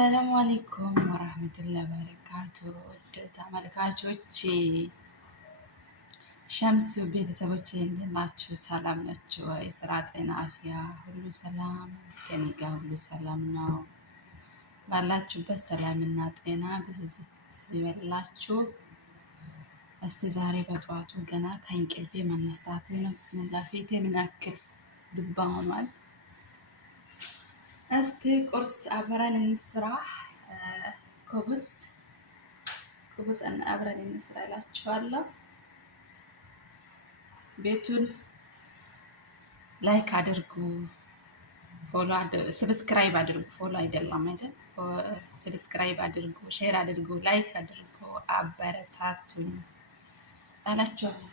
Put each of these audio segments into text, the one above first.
አሰላሙ አለይኩም ወራህመቱላሂ ወበረካቱ። ውድ ተመልካቾቼ ሸምሱ ቤተሰቦቼ እንዴት ናችሁ? ሰላም ናችሁ ወይ? ስራ፣ ጤና፣ አፍያ ሁሉ ሰላም ከኔ ጋር ሁሉ ሰላም ነው። ባላችሁበት ሰላምና ጤና ብዝዝት ይበላችሁ። እስቲ ዛሬ በጠዋቱ ገና ከእንቅልፌ መነሳት ነው። ብስሚላ ፊቴ ምን ያክል ድባ ሆኗል። እስቲ ቁርስ አብረን እንስራ። ኩብስ አብረን እንስራ እላችኋለሁ። ቤቱን ላይክ አድርጉ፣ ፎሎ ሰብስክራይብ አድርጉ። ፎሎ አይደለም አይደል? ሰብስክራይብ አድርጉ፣ ሼር አድርጉ፣ ላይክ አድርጉ፣ አበረታቱን እላችኋለሁ።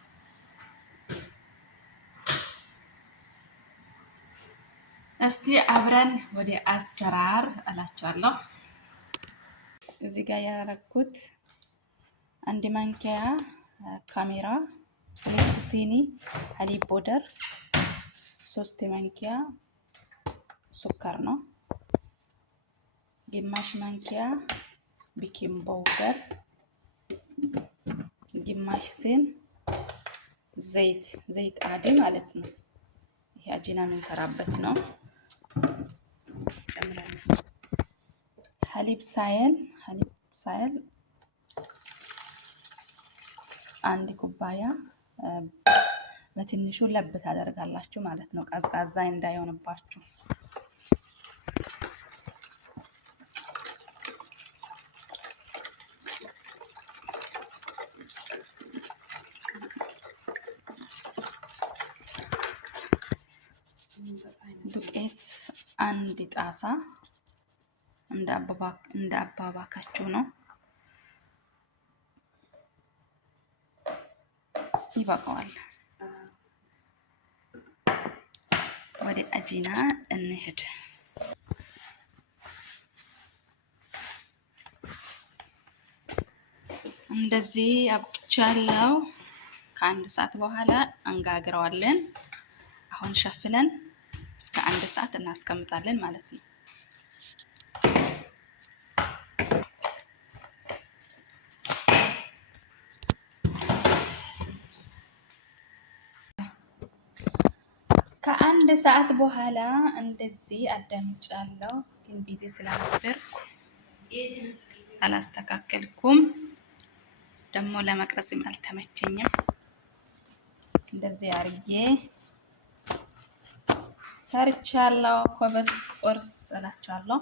እስቲ አብረን ወደ አሰራር እላችኋለሁ። እዚህ ጋር ያረኩት አንድ ማንኪያ ካሜራ፣ 2 ሲኒ ሀሊብ ቦደር፣ 3 ማንኪያ ሱከር ነው፣ ግማሽ ማንኪያ ቤኪንግ ፓውደር፣ ግማሽ ሲን ዘይት አዲ ማለት ነው። ይሄ አጂና የምንሰራበት ነው። ሀሊብ ሳይል 1 ኩባያ በትንሹ ለብ ታደርጋላችሁ ማለት ነው፣ ቀዝቃዛ እንዳይሆንባችሁ። ዱቄት 1 ጣሳ እንደ አባባካችሁ ነው፣ ይበቃዋል። ወደ አጂና እንሄድ። እንደዚህ አብቅቻለሁ። ከ1 ሰዓት በኋላ እንጋግረዋለን። አሁን ሸፍነን እስከ 1 ሰዓት እናስቀምጣለን ማለት ነው። ከ1 ሰዓት በኋላ እንደዚህ አዳምጫለሁ፣ ግን ቢዚ ስለነበርኩ አላስተካከልኩም። ደግሞ ለመቅረጽም አልተመቸኝም። እንደዚህ አርጌ ሰርቻለሁ። ኩብስ ቁርስ እላችኋለሁ።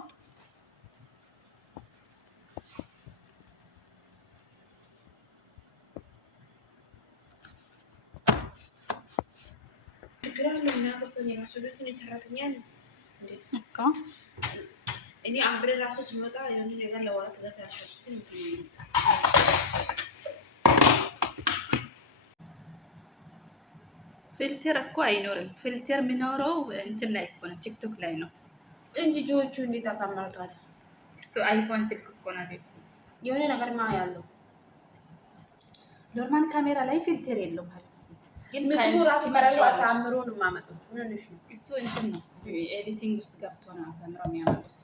እኔ አብሬ ራሱ ስመጣ የሆነ ነገር ለወራት ለሰርሽስትን ፊልተር እኮ አይኖርም። ፊልተር የሚኖረው እንትን ላይ እኮ ነው፣ ቲክቶክ ላይ ነው እንጂ ጆቹ እንዴት አሳምረውታል። እሱ አይፎን ስልክ እኮ ነው። የሆነ ነገር ማ ያለው ኖርማል ካሜራ ላይ ፊልተር የለውም። ግን ምግቡ ራሱ ከራሱ አሳምሮ ነው የሚያመጡት። ምንሽ ነው እሱ እንትን ነው፣ ኤዲቲንግ ውስጥ ገብቶ ነው አሳምረው የሚያመጡት።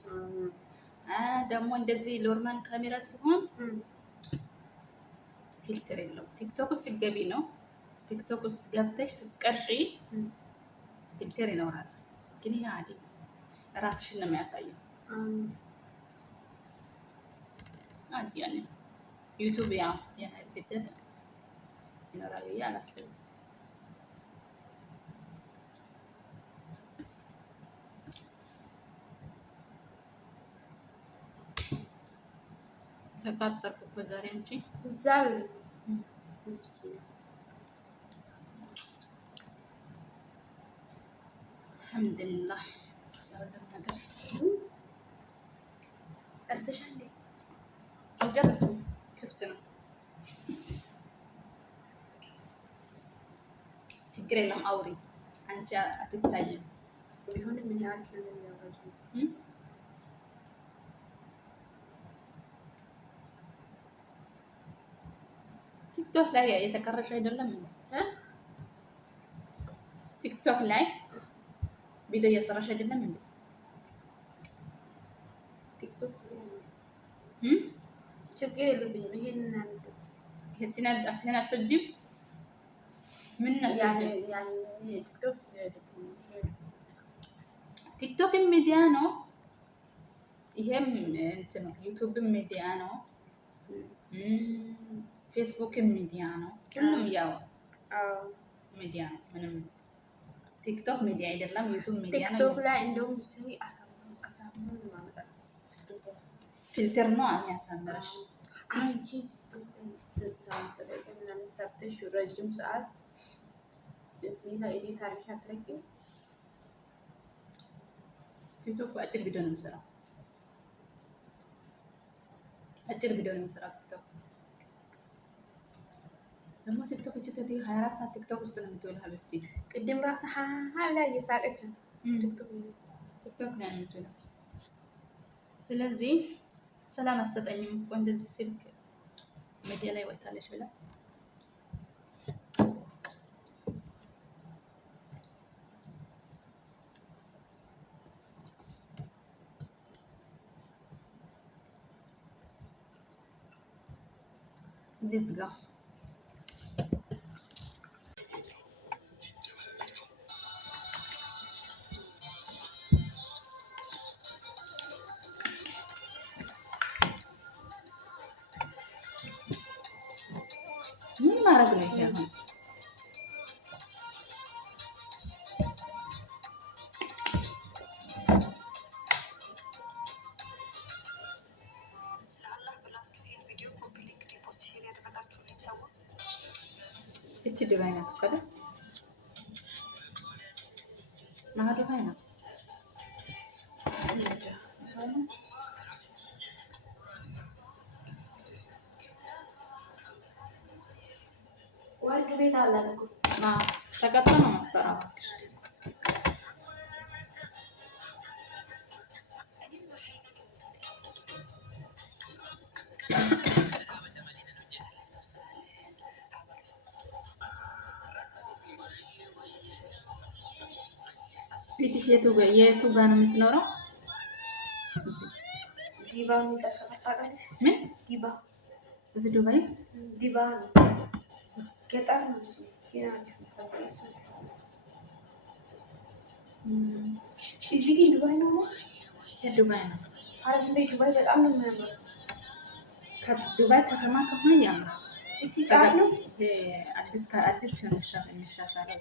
ደግሞ እንደዚህ ኖርማል ካሜራ ሲሆን ፊልተር የለውም። ቲክቶክ ውስጥ ሲገቢ ነው፣ ቲክቶክ ውስጥ ገብተሽ ስትቀርሺ ፊልተር ይኖራል። ግን ይሄ አዲ ራስሽን ነው የሚያሳየው። አዲ ያኔ ዩቲዩብ ያ ፊልተር ይኖራል ብዬ አላስብም። ተቃጠልኩ እኮ ዛሬ እንጂ እዛው አልሐምዱሊላህ ያለው ነገር ጨርሰሻል እንዴ? አልጨረስኩም፣ ክፍት ነው። ችግር የለም አውሪ፣ አንቺ አትታይም። ቢሆንም ምን ያህል ነገር ያወራል። ቲክቶክ ላይ የተቀረሽ አይደለም እንዴ? ቲክቶክ ላይ ቪዲዮ እየሰራሽ አይደለም እንዴ? ቲክቶክ ችግር የለብኝም። ይሄንን አንዱ ይሄችን አትወጂም? ምን ቲክቶክ ሚዲያ ነው። ይሄም እንትን ነው። ዩቲዩብ ሚዲያ ነው። ፌስቡክ ሚዲያ ነው። ሁሉም ያው ሚዲያ ነው። ምንም ቲክቶክ ሚዲያ አይደለም፣ ዩቲዩብ ሚዲያ ነው። ቲክቶክ ላይ እንደውም ስሪ አሳምሩ ማመጣ ፊልተር ነው የሚያሳምረሽ። አንቺ ቲክቶክ ምናምን ሰርተሽ ረጅም ሰዓት እዚህ ላይ ኤዲት አድርጊ አትለቂም። ቲክቶክ አጭር ቪዲዮ ነው የምሰራው። አጭር ቪዲዮ ነው የምሰራው ቲክቶክ። ደግሞ ቲክቶክ እቺ ሴትዮ 24 ሰዓት ቲክቶክ ውስጥ ነው የምትውለው። ሀብቲ ቅድም ራስ ላይ እየሳቀች ነው ቲክቶክ ላይ ነው የምትውለው። ስለዚህ ሰላም አሰጠኝም እኮ እንደዚህ ስልክ ሚዲያ ላይ ወጣለች ብላ ልዝጋ። ምን ማድረግ ነው ይሄ አሁን? እቺ ዱባይ ናት እኮ አይደል? ዱባይ ናት። ወርቅ ቤት አላት እኮ ተቀጥሮ ነው መሰራው። ቤትሽ የቱ ጋር ነው የምትኖረው? ዲባ የሚባል ሰፈር ታውቃለሽ? ምን ዲባ? እዚህ ዱባይ ውስጥ ዲባ ነው። ገጠር ነው እሱ። እዚህ ግን ዱባይ ነው ነው? ዱባይ ነው። አረፍ ላይ ዱባይ በጣም ነው የሚያምረው። ዱባይ ከተማ ከሆነ ያምራል። እቺ ጫፍ ነው። አዲስ ነው የሚሻሻለው።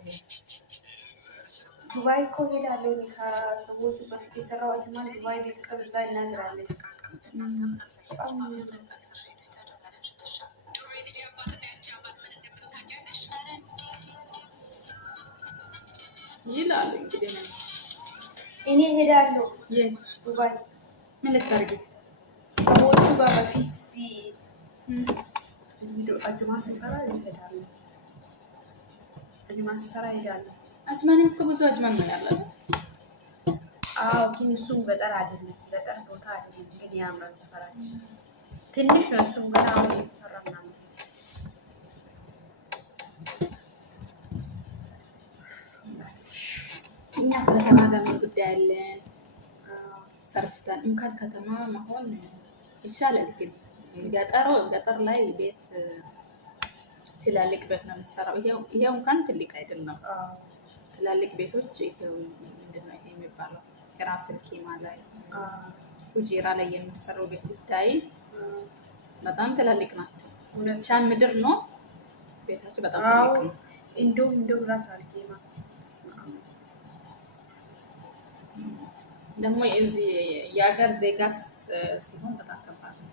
ዱባይ እኮ ሄዳለሁ ከሰዎቹ በፊት የሰራው አጅማል ዱባይ ቤተሰብ እዛ ይናገራለን። ይላሉ እንግዲህ እኔ ሄዳለሁ። የት ዱባይ? ምን ልታደርጊ? ሰዎቹ ጋር በፊት አጅማል ሲሰራ ይሄዳሉ። አጅማል ሲሰራ ይሄዳሉ። አጅማንም እኮ ብዙ አጅማን ነው ያለው። አዎ ግን እሱም ገጠር አይደለም፣ ገጠር ቦታ አይደለም። ግን ያምራል። ሰፈራችን ትንሽ ነው። እሱም ገና አሁን የተሰራ ምናምን። እኛ ከተማ ጋር ምን ጉዳይ አለን? ሰርተን እንኳን ከተማ መሆን ይሻላል። ግን ገጠር ላይ ቤት ትላልቅ ቤት ነው የሚሰራው። ይሄው እንኳን ትልቅ አይደለም። ትላልቅ ቤቶች ይሄው ምንድነው ይሄ የሚባለው የራስ ኪማ ላይ ፉጂራ ላይ የሚሰራው ቤት ይታይ በጣም ትላልቅ ናቸው። ቻን ምድር ነው ቤታቸው በጣም ትልቅ ነው። እንደውም ራስ አልኪማ ደግሞ የሀገር ዜጋስ ሲሆን በጣም ከባድ ነው።